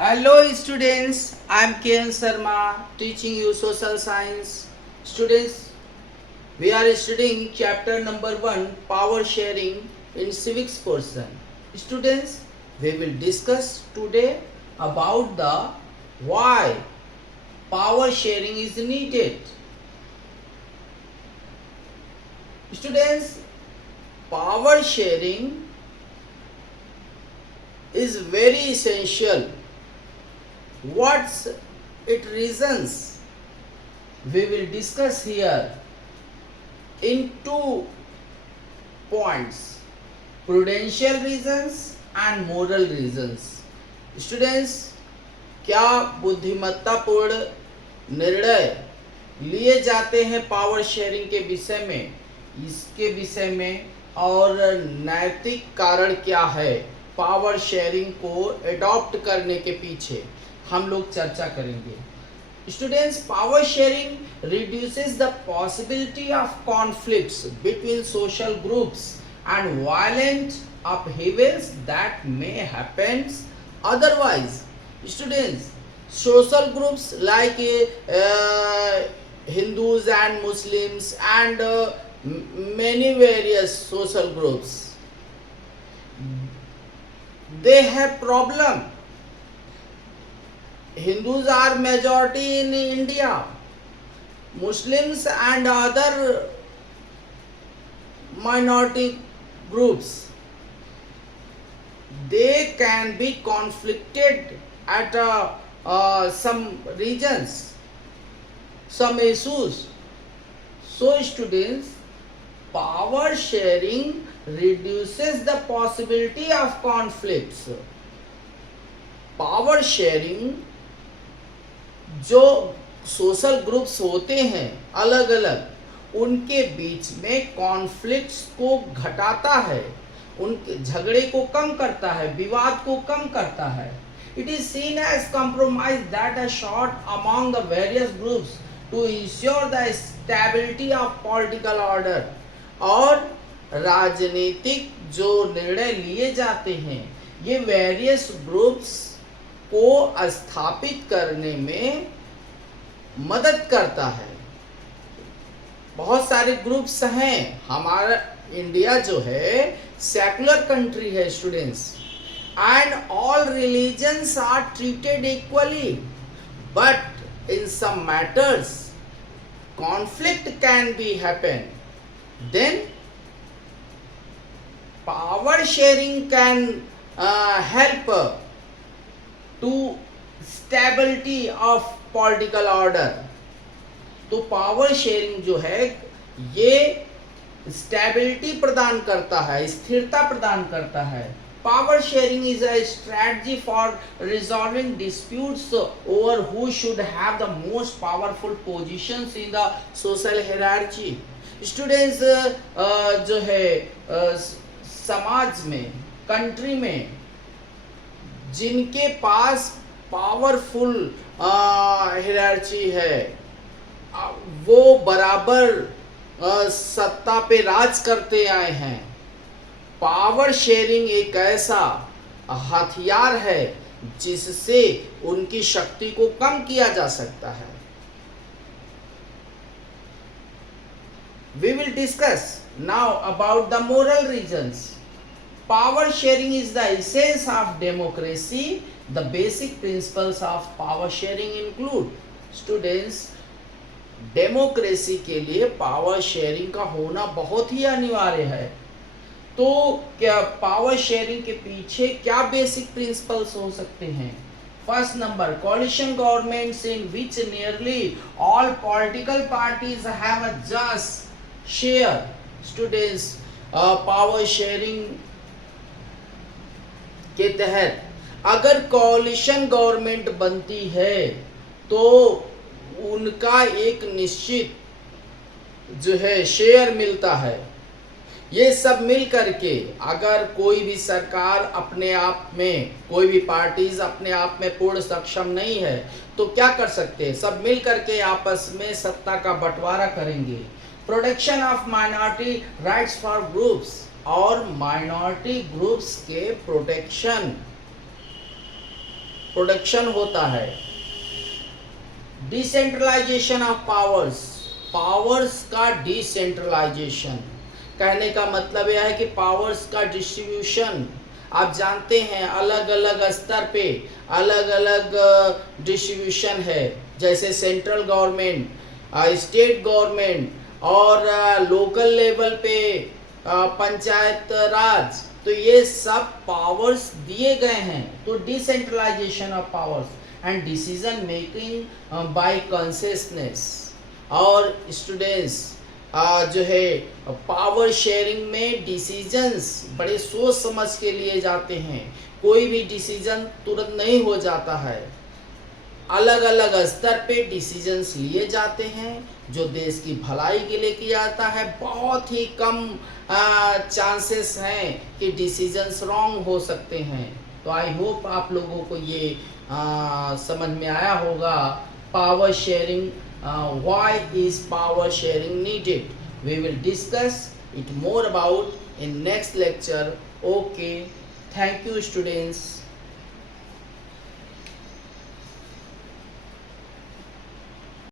Hello students, I am KN Sharma teaching you social science. Students, we are studying chapter number 1 power sharing in civics portion. Students, we will discuss today about the why power sharing is needed. Students, power sharing is very essential. What's its reasons? We will discuss here in 2 points: prudential reasons and moral reasons. Students, क्या बुद्धिमत्तापूर्ण निर्णय लिए जाते हैं power sharing के विषय में, इसके विषय में, और नैतिक कारण क्या है पावर शेयरिंग को अडॉप्ट करने के पीछे हम लोग चर्चा करेंगे. Students, power sharing reduces the possibility of conflicts between social groups and violent upheavals that may happen otherwise. Students, social groups like Hindus and Muslims and many various social groups, they have problem. Hindus are majority in India. Muslims and other minority groups, they can be conflicted at some regions, some issues. So students, power sharing reduces the possibility of conflicts. Power sharing, जो social groups होते हैं अलग अलग, उनके बीच में conflicts को घटाता है, उनके झगड़े को कम करता है, विवाद को कम करता है. It is seen as compromise that are shot among the various groups to ensure the stability of political order. और राजनीतिक जो निर्णय लिए जाते हैं ये वेरियस ग्रुप्स को स्थापित करने में मदद करता है. बहुत सारे ग्रुप्स हैं. हमारा इंडिया जो है सेकुलर कंट्री है students, and all religions are treated equally, but in some matters conflict can be happen. Then power sharing can help to stability of political order. तो पावर शेयरिंग जो है ये stability प्रदान करता है, स्थिरता प्रदान करता है. Power sharing is a strategy for resolving disputes over who should have the most powerful positions in the social hierarchy. Students, जो है समाज में, कंट्री में जिनके पास पावरफुल हायरार्की है वो बराबर सत्ता पे राज करते आए हैं. पावर शेयरिंग एक ऐसा हथियार है जिससे उनकी शक्ति को कम किया जा सकता है. We will discuss now about the moral reasons. Power sharing is the essence of democracy. The basic principles of power sharing include. Students, democracy के लिए पावर शेयरिंग का होना बहुत ही अनिवार्य है. तो क्या पावर शेयरिंग के पीछे क्या बेसिक प्रिंसिपल्स हो सकते हैं? First number, coalition governments in which nearly all political parties have a just share. Students, power sharing के तहत अगर कोalition गवर्नमेंट बनती है तो उनका एक निश्चित जो है शेयर मिलता है. ये सब मिल करके अगर कोई भी सरकार अपने आप में, कोई भी पार्टीज अपने आप में पूर्ण सक्षम नहीं है तो क्या कर सकते हैं? सब मिल करके आपस में सत्ता का बंटवारा करेंगे. Protection of minority rights for groups, और माइनॉरिटी ग्रुप्स के प्रोटेक्शन प्रोडक्शन होता है। डिसेंट्रलाइजेशन ऑफ पावर्स, पावर्स का डिसेंट्रलाइजेशन, कहने का मतलब यह है कि पावर्स का डिस्ट्रीब्यूशन, आप जानते हैं अलग अलग स्तर पे अलग अलग डिस्ट्रीब्यूशन है, जैसे सेंट्रल गवर्नमेंट, स्टेट गवर्नमेंट और लोकल लेवल पे पंचायत राज, तो ये सब पावर्स दिए गए हैं। तो decentralisation of powers and decision making by consciousness. और स्टूडेंट्स जो है पावर शेयरिंग में डिसीजंस बड़े सोच समझ के लिए जाते हैं, कोई भी डिसीजन तुरंत नहीं हो जाता है, अलग अलग स्तर पे डिसीजंस लिए जाते हैं जो देश की भलाई के लिए किया जाता है। बहुत ही कम चांसेस हैं कि डिसीजंस रॉन्ग हो सकते हैं। तो आई होप आप लोगों को ये समझ में आया होगा power sharing, why is power sharing needed. We will discuss it more about in next lecture. Okay, thank you students.